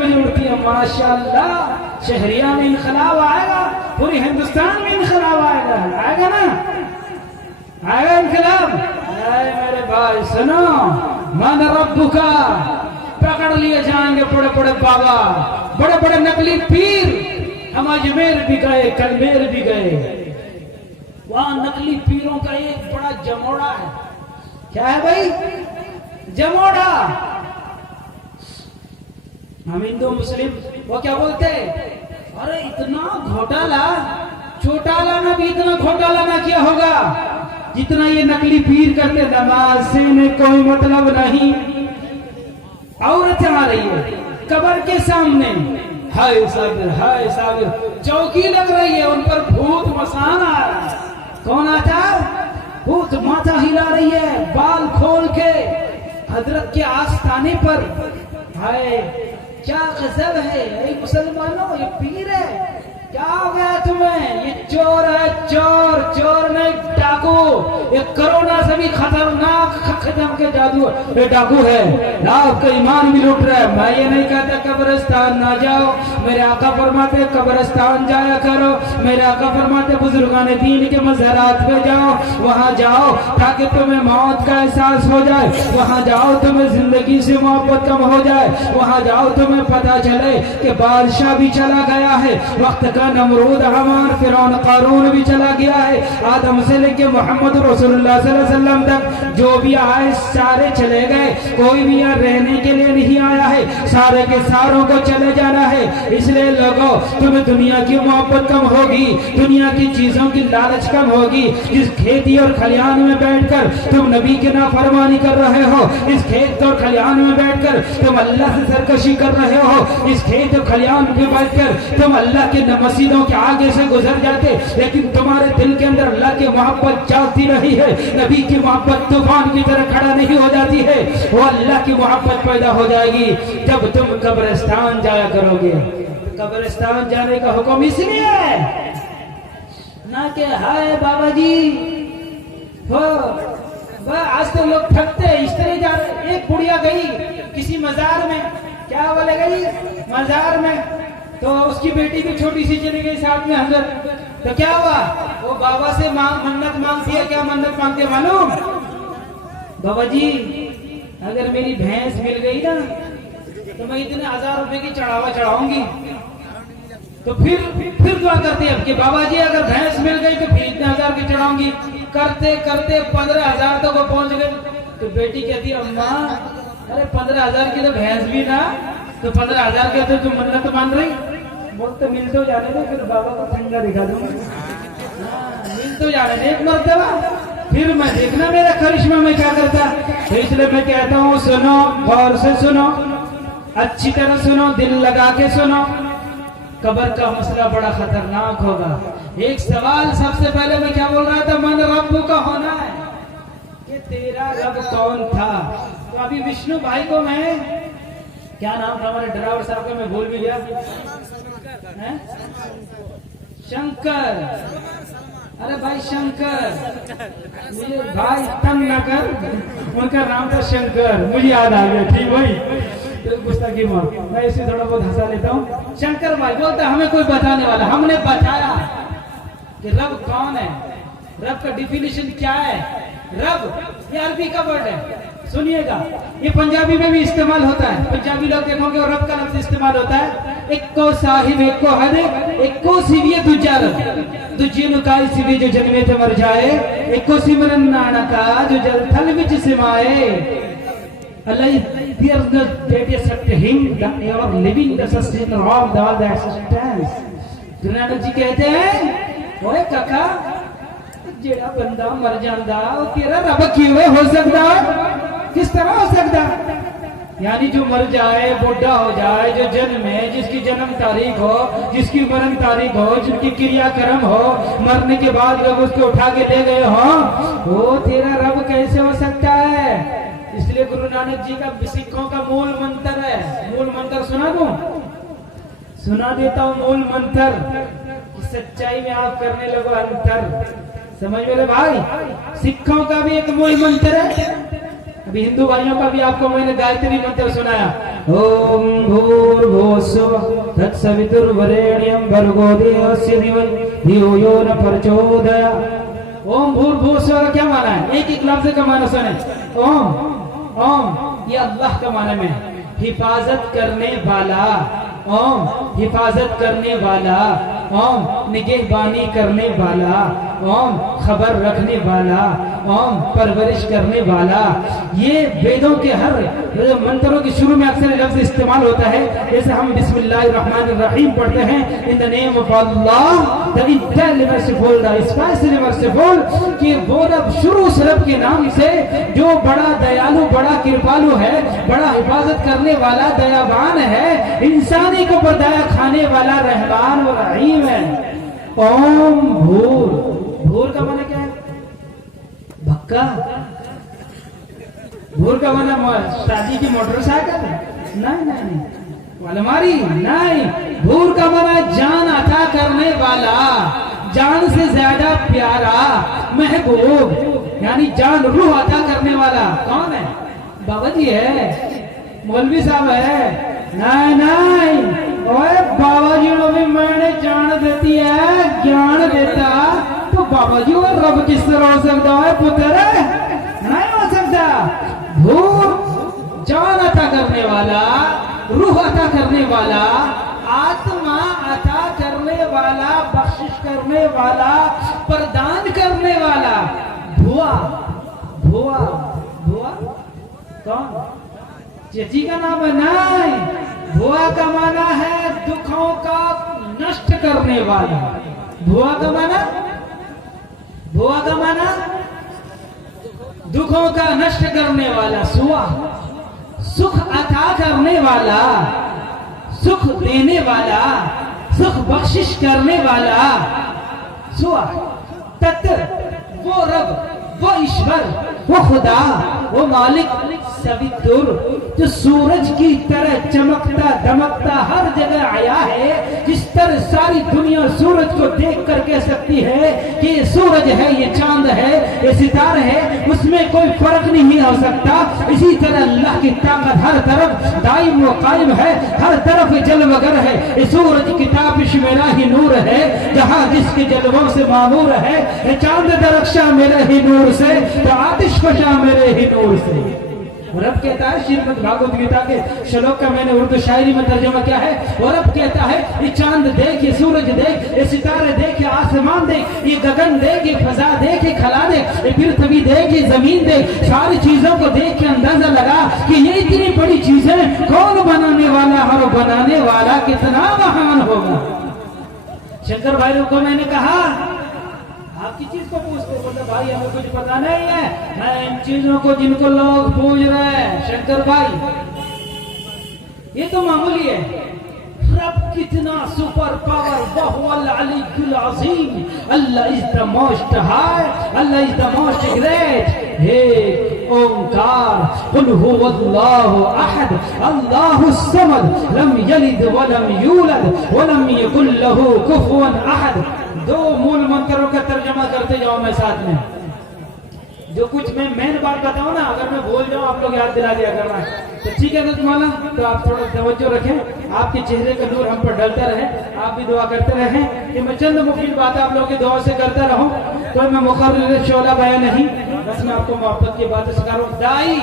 बजे उठती है, माशाअल्लाह। शहरिया में इनकलाब आएगा, पूरे हिंदुस्तान में इनकलाब आएगा ना, आएगा इनकलाब। मेरे भाई सुनो, मन रब्बुका, पकड़ लिए जाएंगे बड़े बड़े बाबा, बड़े बड़े नकली पीर। हम अजमेर भी गए, कलमेर भी गए, वहां नकली पीरों का एक बड़ा जमोड़ा है। क्या है भाई? जमोड़ा। हम हिंदू मुस्लिम वो क्या बोलते हैं, अरे इतना घोटाला, चोटाला ना भी इतना घोटाला ना किया होगा जितना ये नकली पीर करते। नमाज से कोई मतलब नहीं। औरत आ रही है कब्र के सामने, हाय साबिर, हाय साबिर, चौकी लग रही है, उन पर भूत मसान आ रहा है। कौन आता? भूत माथा हिला रही है, बाल खोल के हजरत के आस्थाने पर। हाय क्या गजब है, ये मुसलमानों, ये पीर है, क्या हो गया तुम्हें? ये चोर है, चोर, चोर नहीं डाकू, ये कोरोना से भी खतरनाक खत्म के जादू, ये डाकू है, आपका ईमान भी लूट रहा है। मैं ये नहीं कहता कब्रिस्तान ना जाओ, मेरे आका फरमाते कब्रिस्तान जाया करो, मेरे आका फरमाते बुजुर्गान दीन के मज़ारात पे जाओ, वहां जाओ ताकि तुम्हें मौत का एहसास हो जाए, वहां जाओ तुम्हें जिंदगी से मोहब्बत कम हो जाए, वहां जाओ तुम्हें पता चले कि बादशाह भी चला गया है, वक्त का नमरूद, हमान, फिरौन, कारून भी चला गया है, आदम से लेके मोहम्मद रसूलुल्लाह सल्लल्लाहु अलैहि वसल्लम तक जो भी आए सारे चले गए, कोई भी यहाँ रहने के लिए नहीं आया है, सारे के सारों को चले जाना है। इसलिए लोगों, तुम्हें दुनिया की मोहब्बत कम होगी, दुनिया की चीजों की लालच कम होगी। जिस खेती और खलियान में बैठकर तुम नबी के नाफरमानी कर रहे हो, इस खेत और खलियान में बैठकर तुम अल्लाह से सरकशी कर रहे हो, इस खेत और खलियान में बैठकर तुम अल्लाह के मस्जिदों के आगे से गुजर जाते, लेकिन तुम्हारे दिल के अंदर अल्लाह की मोहब्बत जागती रही है, नबी की मोहब्बत तूफान की तरह खड़ा नहीं हो जाती है, वो अल्लाह की मोहब्बत पैदा हो जाएगी जब तुम कब्रिस्तान जाया करोगे। कब्रिस्तान जाने का हुक्म इसलिए है ना कि हाय बाबा जी हो, आज तो लोग ठगते इस तरह जा रहे। एक बुढ़िया गई किसी मजार में, क्या बोले गई मजार में, तो उसकी बेटी भी छोटी सी चली गई साथ में हजरत। तो क्या हुआ, वो बाबा से मन्नत मांगती है। क्या मन्नत मांगती है मालूम? बाबा जी अगर मेरी भैंस मिल गई ना तो मैं इतने 1000 रुपए की चढ़ावा चढ़ाऊंगी। तो फिर दुआ करते हैं कि बाबा जी अगर भैंस मिल गई तो फिर इतने 1000 की चढ़ाऊंगी। करते करते 15,000 तक वो पहुंच गए। तो बेटी कहती है अम्मा अरे 15,000 की तो भैंस भी ना, तो 15,000 के तो तुम मन्नत मान रही। बोल तो मिल तो जाने दो, फिर बाबा को ठंडा दिखा दूंगा। मिल तो जाने दे एक मरतबा, फिर मैं देखना मेरा करिश्मा में क्या करता। तो इसलिए मैं कहता हूँ सुनो, गौर से सुनो, अच्छी तरह सुनो, दिल लगा के सुनो। कब्र का मसला बड़ा खतरनाक होगा। एक सवाल सबसे पहले मैं क्या बोल रहा था, मन रब्बु का होना है कि तेरा रब कौन था। तो अभी विष्णु भाई को मैं, क्या नाम था हमारे ड्राइवर साहब का, मैं भूल भी गया, शंकर। अरे भाई शंकर, मुझे भाई तंग न कर, उनका नाम था शंकर, मुझे याद आ गया। ठीक भाई, तो गुस्ताखी मार, मैं इसे थोड़ा बहुत हंसा लेता हूँ। शंकर भाई बोलता हमें कोई बताने वाला, हमने बताया कि रब कौन है, रब का डिफिनेशन क्या है। रब ये अरबी का वर्ड है, सुनिएगा, ये पंजाबी में भी इस्तेमाल होता है। पंजाबी लोग देखोगे और रब का लफ्ज इस्तेमाल होता है, एक को साहिब, एक को हद, एक को सिविये दूजा रब, दूजे नु काई सिवी जो जन्मे ते मर जाए, एक को सिमरन नानका जो जल थल विच सिमाए। Allah there the that is set him that they are living the sustainer of all that existence. Guru Nanak ji कहते हैं, ओए काका जेड़ा बंदा मर जाता वो तेरा रब किवें हो सकता, किस तरह हो सकता। यानी जो मर जाए, बुढ़ा हो जाए, जो जन्मे, जिसकी जन्म तारीख हो, जिसकी मरण तारीख हो, जिनकी क्रियाक्रम हो, मरने के बाद लोग उसको उठा के ले गए हो, वो तेरा रब कैसे हो सकता है। इसलिए गुरु नानक जी का सिखों का मूल मंत्र है। मूल मंत्र सुना दूं, सुना देता हूँ मूल मंत्र, सच्चाई में आप करने लगो अंतर। समझ मेरे भाई, सिखों का भी एक मूल मंत्र है। अभी हिंदू भाइयों का भी आपको मैंने गायत्री मंत्र सुनाया, ओम भूर्भुवस्सुवः तत्सवितुर्वरेण्यं भर्गो देवस्य धियो यो न प्रचोदयात्। ओम भूर्भुवस्सुवः का क्या माना है? एक एक लफ्ज का माना सुने। ओम ओम ये अल्लाह का माना में हिफाजत करने वाला, ओम हिफाजत करने वाला, ओम निगहबानी करने वाला, ओम खबर रखने वाला, ओम परवरिश करने वाला। ये वेदों के हर मंत्रों के शुरू में अक्सर लफ्ज इस्तेमाल होता है। जैसे हम बिस्मिल्लाहिर्रहमानिर्रहीम पढ़ते हैं, in the name of Allah the intelligent merciful the specially merciful, कि वो रब शुरू से रब के नाम से जो बड़ा दयालु, बड़ा कृपालु है, बड़ा हिफाजत करने वाला, दयावान है, इंसानी को बर्दाया खाने वाला रहमान और रहीम है। ओम भूर, भूर का माने क्या है? भक्का। भूर का माना शादी की मोटरसाइकिल? नहीं नहीं, अलमारी नहीं। भूर का माना जान अता करने वाला, जान से ज्यादा प्यारा, महबूब, यानी जान रूह अता करने वाला। कौन है? बाबा जी है, मौलवी साहब है? नहीं नहीं, ओए बाबा जी को भी मैंने जान देती है, ज्ञान देता तो बाबा जी और रब किस तरह हो सकता है? पुत्र नहीं हो सकता। भूर जान अता करने वाला, रूह अता करने वाला, आत्मा अता करने वाला, बख्शिश करने वाला, प्रदान करने वाला। भुआ, भुआ, भुआ कौन? चेची का नाम है? नहीं, भुआ का माना है दुखों का नष्ट करने वाला। भुआ का माना, भुआ का माना दुखों का नष्ट करने वाला। सुआ सुख अता करने वाला, सुख देने वाला, सुख बख्शिश करने वाला। सुआ तत्व, वो रब, वो ईश्वर, वो खुदा, वो मालिक सवितुर, जो सूरज की तरह चमकता दमकता हर जगह आया है। जिस तरह सारी दुनिया सूरज को देख कर कह सकती है कि ये सूरज है, ये चांद है, ये सितारे है, उसमें कोई फर्क नहीं हो सकता। इसी तरह अल्लाह की ताकत हर तरफ दाइम व कायम है, हर तरफ जलवगर है। ये सूरज की ताबिश मेरा ही नूर है, जहां जिसके जलवों से मामूर है। ये चांद दरख्शा मेरे ही नूर से, तो आतिश फशा मेरे ही नूर से। रब कहता है, श्रीमद् भागवत गीता के श्लोक का मैंने उर्दू शायरी में तर्जुमा किया है। और रब कहता है, ये चांद देख, ये सूरज देख, ये सितारे देख, ये आसमान देख, ये गगन देख, ये फजा देख, ये खला देख, ये पृथ्वी देख, ये जमीन देख, सारी चीजों को देख के अंदाजा लगा कि ये इतनी बड़ी चीजें कौन बनाने वाला है, और बनाने वाला कितना महान होगा। शंकर भाई को मैंने कहा, आप किस चीज को पूछते हो? बोलते भाई हमें कुछ पता नहीं है, मैं इन चीजों को जिनको लोग पूछ रहे हैं शंकर भाई, ये तो मामूली है। रब कितना सुपर पावर, बहुअल अलीयुल अज़ीम, Allah is the most high, Allah is the most great. हे ओंकार, कुल हुवल्लाहु अहद, अल्लाहुस समद, लम यलिद वलम यूलद वलम यकुल लहू कुफुवन अहद। दो मूल मंत्रों का तर्जुमा करते जाओ मैं साथ में। जो कुछ मैं मेन बात बताऊं ना, अगर मैं भूल जाऊं आप लोग याद दिला दिया करना, तो ठीक है तो मौला, तो आप थोड़ा तवज्जो रखें, आपके चेहरे का नूर हम पर डलता रहे, आप भी दुआ करते रहें कि मैं चंद मुफीद बात आप लोगों की दुआ से करता रहूं। तो मैं मुकर्रर शोला बयान नहीं, बस मैं आपको मोहब्बत की बातें सिखा रहा हूं। दाई,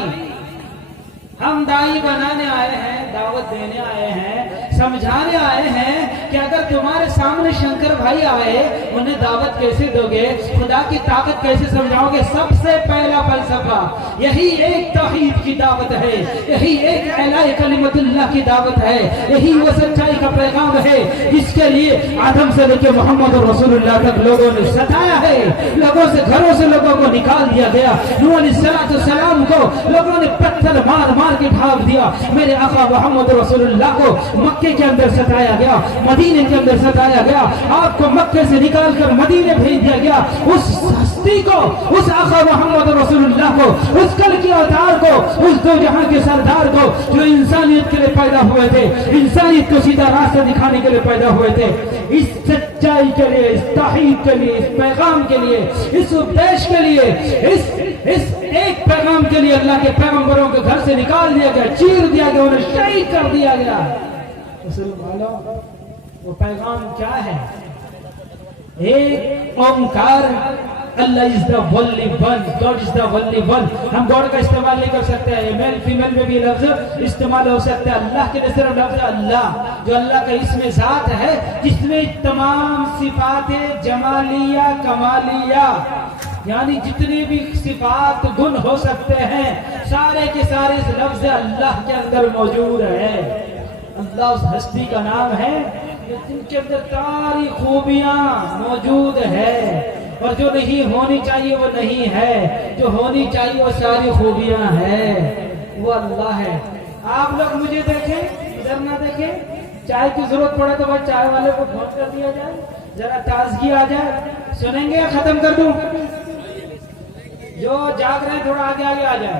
हम दाई बनाने आए हैं, दावत देने आए हैं, समझाने आए हैं कि अगर तुम्हारे सामने शंकर भाई आए, उन्हें दावत कैसे दोगे, खुदा की ताकत कैसे समझाओगे। सबसे पहला फलसफा यही एक तौहीद की दावत है, यही एक इलाही कलिमतुल्लाह की दावत है, यही वो सच्चाई का पैगाम है जिसके लिए आदम से लेकर मोहम्मद रसूलुल्लाह तक लोगों ने सताया है। लोगों से, घरों से लोगों को निकाल दिया गया। नूह अलैहिस्सलाम को लोगों ने पत्थर मार मार के ढाल दिया। मेरे आका मोहम्मद रसूलुल्लाह को मक्के के अंदर सताया गया, मदीने के अंदर सताया गया, आपको मक्के से निकाल कर मदीने भेज दिया गया। उस हस्ती को, उस आका मोहम्मद रसूलुल्लाह को, उस कल की अवतार को, उस दो जहां के सरदार को, जो इंसानियत के लिए पैदा हुए थे, इंसानियत को सीधा रास्ता दिखाने के लिए पैदा हुए थे, इस सच्चाई के लिए, इस तौहीद के लिए, इस पैगाम के लिए, इस उद्देश्य के लिए, इस एक पैगाम के लिए अल्लाह के पैगंबरों को घर से निकाल दिया गया, चीर दिया गया, उन्हें शहीद कर दिया गया। वो पैगाम क्या है? Ek Onkar, Allah is the only one, God is the only one. हम गॉड का इस्तेमाल नहीं कर सकते हैं, मेल फीमेल में भी लफ्ज इस्तेमाल हो सकता है। अल्लाह के लिए सिर्फ लफ्ज अल्लाह, जो अल्लाह का इसमें जात है, जिसमें तमाम सिफातें जमालिया कमालिया, यानी जितने भी सिफात गुण हो सकते हैं, सारे के सारे इस लफ्ज अल्लाह के अंदर मौजूद है। अल्लाह उस हस्ती का नाम है जिनके अंदर सारी खूबियां मौजूद है, और जो नहीं होनी चाहिए वो नहीं है, जो होनी चाहिए वो सारी खूबियां है, वो अल्लाह है। आप लोग मुझे देखें, इधर ना देखें, चाय की जरूरत पड़े तो भाई चाय वाले को फोन कर दिया जाए, जरा ताजगी आ जाए। सुनेंगे या खत्म कर दूं? जो जाग रहे हैं थोड़ा आगे आगे आ जाए।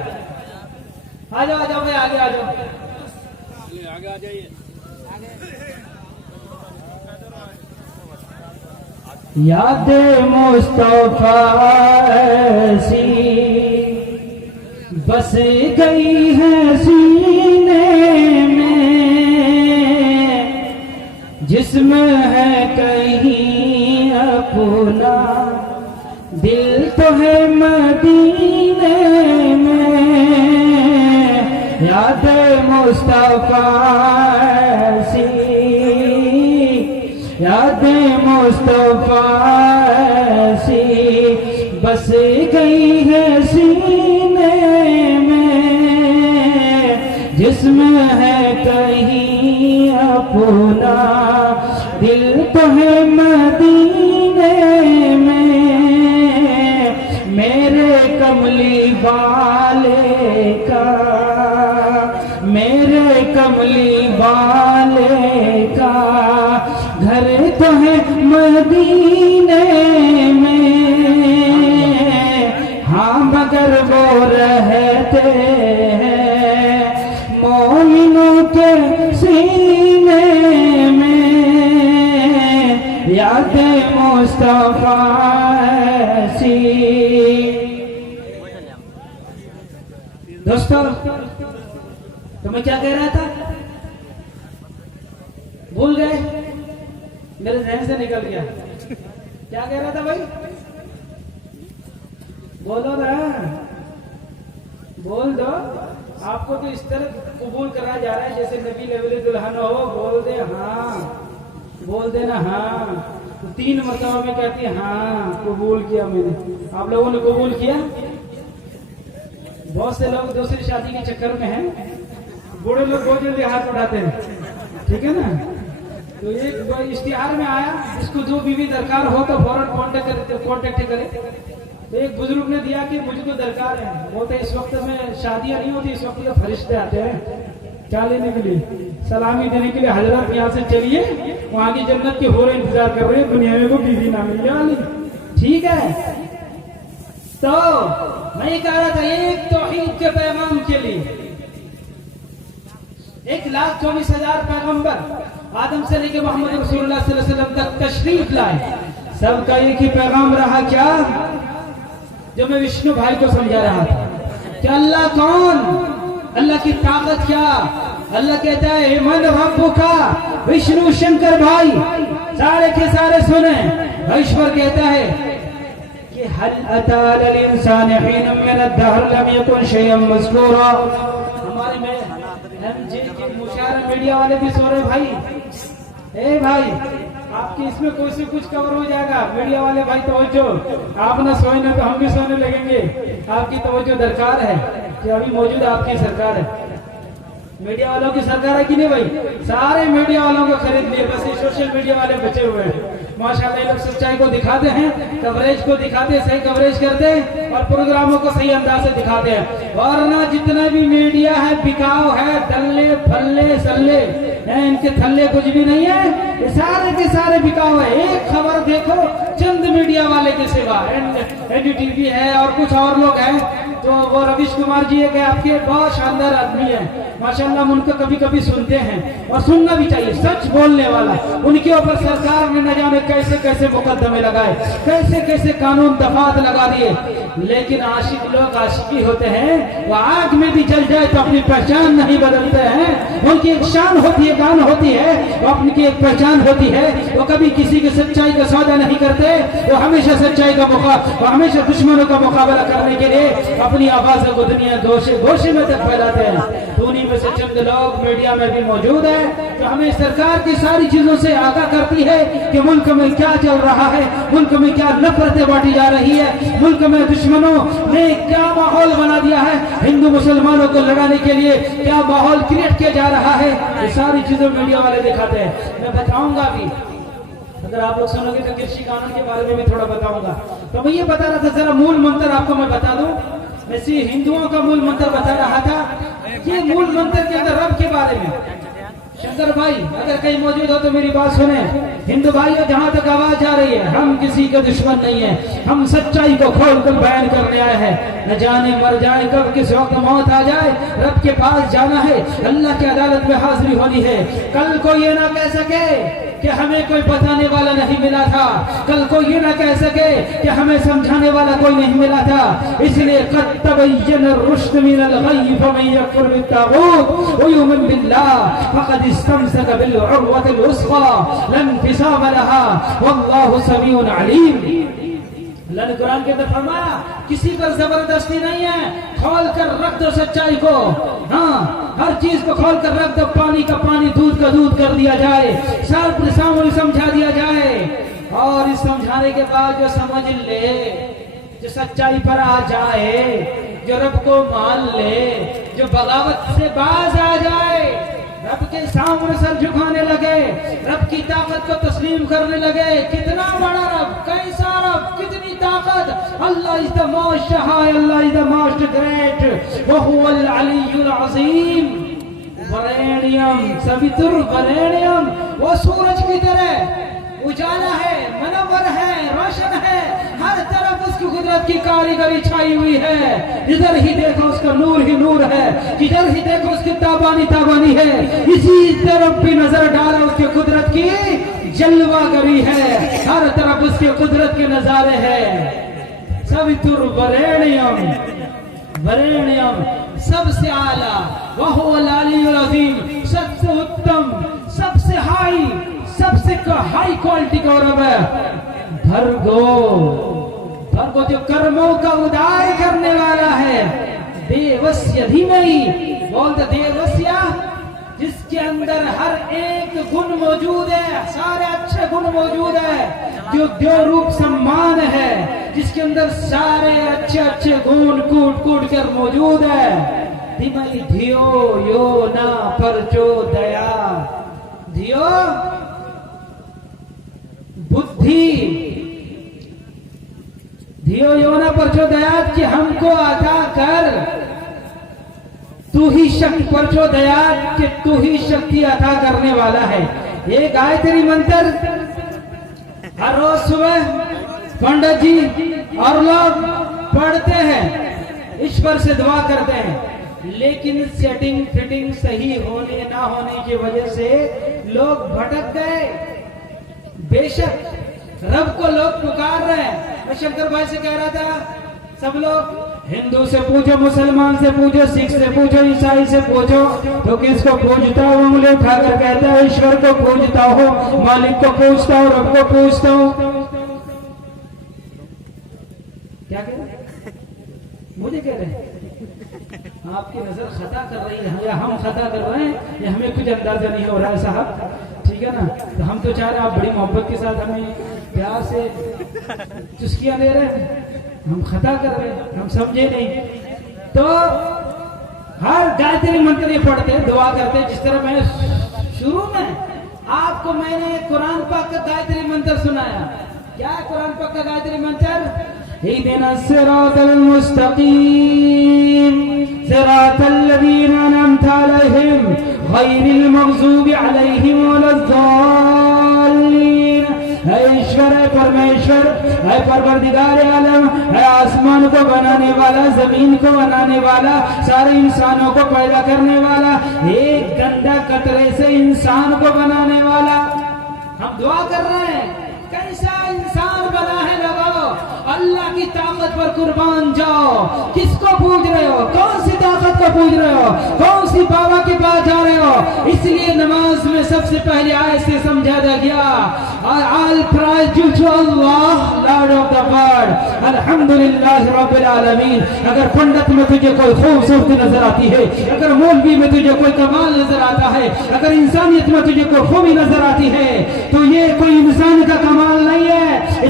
आ जाओ भाई, आगे आ जाओ, आगे आ जाइए। यादे मुस्तफा ऐसी बस गई है सीने में, जिसमें है कहीं अपना, दिल तो है मदीने में। यादे मुस्तफा ऐसी, यादे मुस्तफा ऐसी बस गई है सीने में, जिसमें है कहीं अपना, दिल तो है मदीने में। मेरे कमली वाले का, मेरे कमली वाले का घर तो है मदीने में। हाँ मगर वो रहते हैं मोमिनों के सीने में। यादे मुस्तफा ऐसी। दोस्तों, तो मैं क्या कह रहा था? भूल गए, मेरे जहन से निकल गया। क्या कह रहा था भाई? बोलो ना, बोल दो। आपको तो इस तरह कबूल कराया जा रहा है जैसे नबी लेवल दुल्हन हो। बोल दे हाँ, बोल देना हाँ। तो 3 मरतबा में कहती है हाँ कबूल किया मैंने। आप लोगों ने कबूल किया? बहुत से लोग दूसरी शादी के चक्कर में हैं, बूढ़े लोग बहुत जल्दी हाथ उठाते हैं, ठीक है ना। तो एक इश्तिहार में आया, इसको जो बीवी दरकार हो तो फौरन कांटेक्ट करे। तो एक बुजुर्ग ने दिया कि मुझे तो दरकार है। बोलते इस वक्त में शादियां नहीं होती, इस वक्त तो फरिश्ते आते हैं क्या लेने के लिए, सलामी देने के लिए। हजरत यहाँ से चलिए, वहां की जन्नत की होर इंतजार कर रहे हैं, दुनिया में को बीवी ना मिलने वाली। ठीक है, तो मैं ये कह रहा था, एक तौहीद के पैगाम के लिए 1,24,000 पैगंबर आदम से लेकर मोहम्मद रसूलुल्लाह सल्लल्लाहु अलैहि वसल्लम तक तशरीफ लाए। सबका एक ही पैगाम रहा, क्या? जो मैं विष्णु भाई को समझा रहा था कि अल्लाह कौन, अल्लाह की ताकत क्या। अल्लाह कहता है मन रब्बुका, विष्णु शंकर भाई सारे के सारे सुने। ईश्वर कहता है कि हल अता अल इंसान हिन मिन अद-दहर लम यकुन शय'अन मज़कूरा। हमारे में एमजे के मुशायरा मीडिया वाले भी सो रहे भाई। ए भाई, आपके इसमें कोई से कुछ कवर हो जाएगा। मीडिया वाले भाई तवज्जो, आप ना सोए ना तो हम भी सोने लगेंगे। आपकी तवज्जो दरकार है कि अभी मौजूद आपकी सरकार है। मीडिया वालों की सरकार है कि नहीं भाई? सारे मीडिया वालों को खरीद लिए, बस ये सोशल मीडिया वाले बचे हुए हैं। माशाल्लाह ये लोग सच्चाई को दिखाते हैं, कवरेज को दिखाते हैं, सही कवरेज करते हैं और प्रोग्रामों को सही अंदाज से दिखाते हैं। और ना जितना भी मीडिया है बिकाऊ है, दल्ले फल्ले सल्ले, इनके थल्ले कुछ भी नहीं है, ये सारे के सारे बिकाऊ है। एक खबर देखो चंद मीडिया वाले के सिवा, एनडीटीवी है और कुछ और लोग हैं, तो वो रवीश कुमार जी है कि आपके बहुत शानदार आदमी है माशाल्लाह, हम उनको कभी कभी सुनते हैं और सुनना भी चाहिए, सच बोलने वाला। उनके ऊपर सरकार ने न जाने कैसे कैसे मुकदमे लगाए, कैसे कैसे कानून दफात लगा दिए, लेकिन आशिक लोग आशिकी होते हैं, वो आग में भी जल जाए तो अपनी पहचान नहीं बदलते हैं। उनकी एक शान होती है, गान होती है, वो अपनी की एक पहचान होती है। वो कभी किसी की सच्चाई का सौदा नहीं करते, वो हमेशा सच्चाई का वो हमेशा दुश्मनों का मुकाबला करने के लिए अपनी आवाज़ों को दुनिया गोशे गोशे में तक फैलाते हैं। तो उन्हीं में से चंद लोग मीडिया में भी मौजूद है, जो हमें सरकार की सारी चीजों से आगाह करती है कि मुल्क में क्या चल रहा है, मुल्क में क्या नफरतें बांटी जा रही है, मुल्क में दुश्मनों ने क्या माहौल बना दिया है, हिंदू मुसलमानों को लड़ाने के लिए क्या माहौल क्रिएट किया जा रहा है, ये सारी चीजें मीडिया वाले दिखाते हैं। मैं बताऊंगा भी, अगर आप लोग सुनोगे तो कृषि कानून के बारे में भी थोड़ा बताऊंगा। तो मैं ये बता रहा था, जरा मूल मंत्र आपको मैं बता दूं। वैसे हिंदुओं का मूल मंत्र बता रहा था, ये मूल मंत्र के अंदर रब के बारे में। शंकर भाई अगर कहीं मौजूद हो तो मेरी बात सुने। हिंदू भाइयों, जहां तक आवाज आ रही है, हम किसी के दुश्मन नहीं है, हम सच्चाई को खोलकर बयान करने आए हैं। न जाने मर जाए कब, किस वक्त मौत आ जाए, रब के पास जाना है, अल्लाह की अदालत में हाजिरी होनी है। कल को ये ना कह सके कि हमें कोई बताने वाला नहीं मिला था, कल को ये ना कह सके कि हमें समझाने वाला कोई नहीं मिला था। इसलिए क़द तबय्यन रुश्द मिनल ग़य्य फमन यकफुर बित्ताग़ूत व युमिन बिल्लाह फ़क़द इस्तमसक बिल उर्वतिल वुस्क़ा ला इंफ़िसाम लहा वल्लाहु समीउन अलीम। अल्लाह ने कुरान के अंदर फरमाया, किसी पर जबरदस्ती नहीं है, खोल कर रख दो सच्चाई को। हाँ, हर चीज को खोल कर रख दो, पानी का पानी, दूध का दूध कर दिया जाए, सारे सामने समझा दिया जाए। और इस समझाने के बाद जो समझ ले, जो सच्चाई पर आ जाए, जो रब को मान ले, जो बगावत से बाज आ जाए, रब के सामने सर झुकाने लगे, रब की ताकत को तस्लीम करने लगे। कितना बड़ा रब, कैसा रब, कितनी ताकत। Allah is the most high, Allah is the most great, व हुवल अलीयुल अज़ीम। वरेण्यम सवितुर वरेण्यम, वो सूरज की तरह उजाला है, मनवर है, रोशन है, हर तरफ उसकी कुदरत की कारीगरी छाई हुई है। जिधर ही देखो उसका नूर ही नूर है, जिधर ही देखो उसकी ताबानी ताबानी है। इसी तरफ भी नजर डालो, उसकी कुदरत की जलवागरी है, हर तरफ उसके कुदरत के नजारे हैं। सवितुर वरेण्यम, वरेण्यम सबसे आला, वहुवल अलीयुल अज़ीम सबसे उत्तम, सबसे हाई, सबसे हाई क्वालिटी का रब है। भर्गो, भर्गो जो कर्मों का उदय करने वाला है। देवस्य धीमहि, बोलते देवस्य, जिसके अंदर हर एक गुण मौजूद है, सारे अच्छे गुण मौजूद है, जो द्यो रूप सम्मान है, जिसके अंदर सारे अच्छे अच्छे गुण कूट कूट कर मौजूद है। धीमहि धियो यो न प्रचोदया, धियो बुद्धि, धियो योना प्रचोदयात कि हमको अता कर, तू ही शक्ति प्रचोदयात कि तू ही शक्ति अता करने वाला है। ये गायत्री मंत्र हर रोज सुबह पंडित जी और लोग पढ़ते हैं, ईश्वर से दुआ करते हैं, लेकिन सेटिंग फिटिंग सही होने ना होने की वजह से लोग भटक गए। बेशक रब को लोग पुकार रहे हैं। मैं शंकर भाई से कह रहा था, सब लोग हिंदू से पूछो, मुसलमान से पूछो, सिख से पूछो, ईसाई से पूछो, तो किसको पूजता हो? उंगली उठाकर कहता है ईश्वर को पूजता हो, मालिक को पूछता हूँ, रब को पूछता हूँ। क्या कह रहे हैं? मुझे कह रहे हैं आपकी नजर खता कर रही है या हम खता कर रहे हैं, या हमें कुछ अंदाजा नहीं हो रहा है साहब, ठीक है ना? तो हम तो चाह रहे हैं आप बड़ी मोहब्बत के साथ हमें प्यार से चुस्कियां दे रहे हैं, हम खता कर रहे हैं, हम समझे नहीं। तो हर गायत्री मंत्र ये पढ़ते हैं, दुआ करते हैं। जिस तरह मैंने शुरू में आपको मैंने कुरान पाक का गायत्री मंत्र सुनाया, क्या है कुरान पाक का गायत्री मंत्र? इहदिनस सिरातल मुस्तकीम सिरातल लज़ीना अनअमता अलैहिम गैरिल मग़ज़ूबि अलैहिम वलद्दाल्लीन। है ईश्वर, है परमेश्वर, है परवरदिगार आलम, है आसमान को बनाने वाला, जमीन को बनाने वाला, सारे इंसानों को पैदा करने वाला, एक गंदा कतरे से इंसान को बनाने वाला। हम दुआ कर रहे हैं, कैसा इंसान बना है लगाओ, अल्लाह की ताकत पर कुर्बान जाओ। किसको पूज रहे हो? कौन सी ताकत को पूज रहे हो? कौन सी बाबा के पास जा रहे हो? इसलिए नमाज में सबसे पहले आयत से समझाया गया, all praise due to Allah lord of the world, अल्हम्दुलिल्लाह रब्बिल आलमीन। अगर पंडित में तुझे कोई खूबसूरती नजर आती है, अगर मौलवी में तुझे कोई कमाल नजर आता है, अगर इंसानियत में तुझे कोई खूबी नजर आती है, तो ये कोई इंसान का कमाल नहीं है,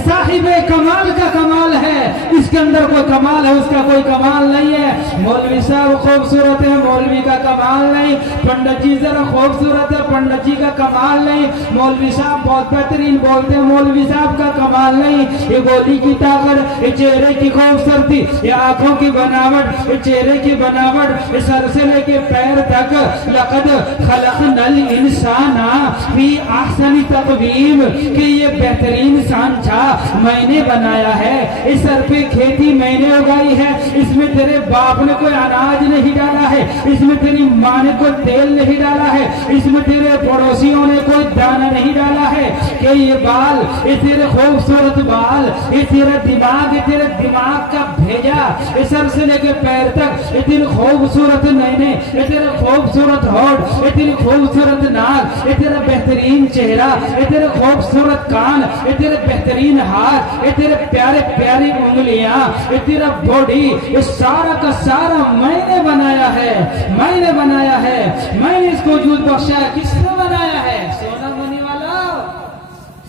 साहिबे कमाल का कमाल है। इसके अंदर कोई कमाल है, उसका कोई कमाल नहीं है। मौलवी साहब खूबसूरत है, मौलवी का कमाल नहीं। पंडित जी जरा खूबसूरत है, पंडित जी का कमाल नहीं। मौलवी साहब बहुत बेहतरीन बोलते हैं, मौलवी साहब का कमाल नहीं। ये गोली की ताकत, ये चेहरे की खूबसूरती, ये आंखों की बनावट, ये चेहरे की बनावट, ये सर से लेके पैर तक, लक़द खलक़नल इंसाना फी अहसनी तक़वीम, कि ये बेहतरीन सांचा मैंने बनाया है। इस सर पे खेती मैंने उगाई है, इसमें तेरे बाप ने कोई अनाज नहीं डाला है, इसमें तेरी माँ ने कोई तेल नहीं डाला है, इसमें तेरे पड़ोसियों ने कोई दाना नहीं डाला है। कि ये बाल, ये तेरे खूबसूरत बाल, ये तेरा दिमाग, ये तेरे दिमाग का भेजा, ये सर से लेके पैर तक, ये तेरी खूबसूरत नैने, ये तेरा खूबसूरत होठ, ये तेरी खूबसूरत नाक, ये तेरा बेहतरीन चेहरा, ये तेरे खूबसूरत कान, ये तेरे बेहतरीन हाथ, ये तेरे प्यारे प्यारी उंगलियां, ये तेरा बॉडी, ये सारा का सारा मैंने बनाया है, मैंने बनाया है, मैंने इसको वजूद बख्शा है। किसने बनाया है? सोना मनी वाला,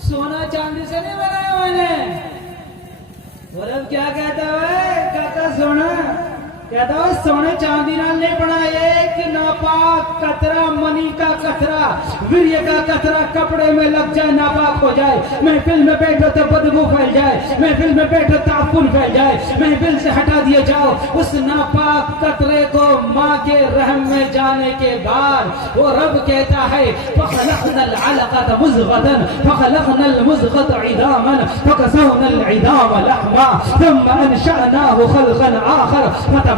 सोना चांदी से नहीं बनाया मैंने। और अब क्या कहता है काका? सोना कहता है सोने चांदी नाल नहीं बना, एक नापाक कतरा, मनी का कतरा, वीर्य का कतरा कपड़े में लग जाए, नापाक हो जाए, महफिल में बैठो तो बदबू फैल जाए, महफिल में बैठो ताफुन फैल जाए, महफिल से हटा दिए जाओ, उस नापाक कतरे को माँ के रहम में जाने के बाद वो रब कहता है, फखलक़नल अलक़त मुज़ग़तन फखलक़नल मुज़ग़त इज़ामन फकसवनल इज़ाम लहमा थुम्मा अंशअनाहु खल्क़न आखर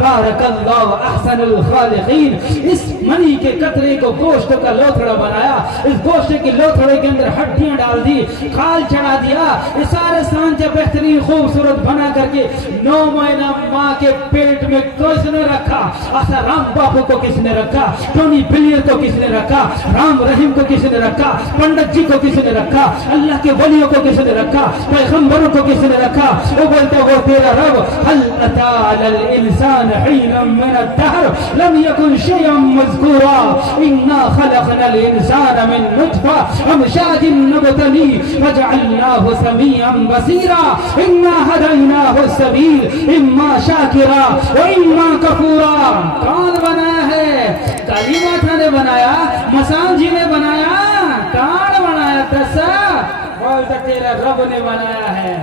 तबारकल्लाहु अहसनुल खालिकीन। इस मनी के कतरे को गोश्त का लोथड़ा बनाया, इस गोश्त के लोथड़े के अंदर हड्डियां डाल दी, खाल चढ़ा दिया, ये सारे सांचे बेहतरीन खूबसूरत बना करके 9 महीना माँ के पेट में किसने रखा? आशा राम बापू को किसने रखा? टोनी बिलियर को किसने रखा? राम रहीम को किसने रखा? पंडित जी को किसने रखा? अल्लाह के वलियों को किसने रखा? पैगंबरों को किसने रखा? वो बोलते वो तेरा रब, हल अता अलल इंसान हीनम मिन अद-दहर लम यकुन शैअन मज़कूरा इन्ना खलक़नल इंसाना मिन नुतफ़ा अमशाजिन नबतली फजअलनाहु समीअन बसीरा इन्ना हदैनाहु सबील इम्मा शाकिरा व इम्मा कफूरा। कौन बनाया है? कालीमाता ने बनाया? मसान जी ने बनाया? कौन बनाया? दसा बोल तेरा रब ने बनाया है।